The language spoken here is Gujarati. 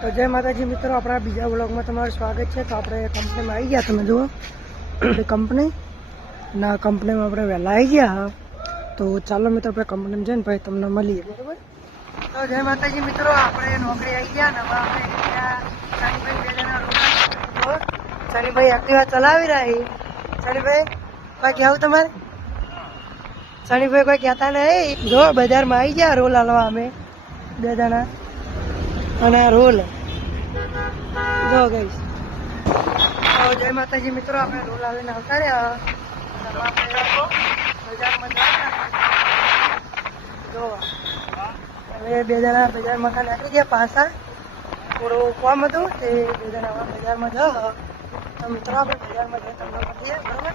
તો જય માતાજી મિત્રો, આપણા બીજા વ્લોગમાં તમારું સ્વાગત છે। તો આપણે કંપનીમાં આવી ગયા, તમે જુઓ કંપની ના કંપનીમાં આપણે વહેલા આવી ગયા। તો ચાલો મિત્રો આપણે કંપનીમાં જઈને ભાઈ તમને મળીએ, બરાબર। તો જય માતાજી મિત્રો, આપણે નોકરી આવી ગયા ને હવે આપણે શનિભાઈ બે જણા શનિભાઈ એક્ટિવા ચલાવી રહી। શનિભાઈ કોઈ કહેવું તમારે? શનિભાઈ કોઈ કહેતા નહીં। જો બજારમાં આવી ગયા રોલ હાલવા અમે બે જણા અને રોલ જો ગઈશ। તો જય માતાજી મિત્રો, આપણે રોલ આવીને આવતા રહ્યા બજારમાં જો હવે બે જણા બજારમાં ખાલી નાખી ગયા પાછા, થોડું કામ હતું તે બે જણા બજારમાં જાઓ। તો મિત્રો આપણે બજારમાં જઈએ તમને મળીએ, બરાબર।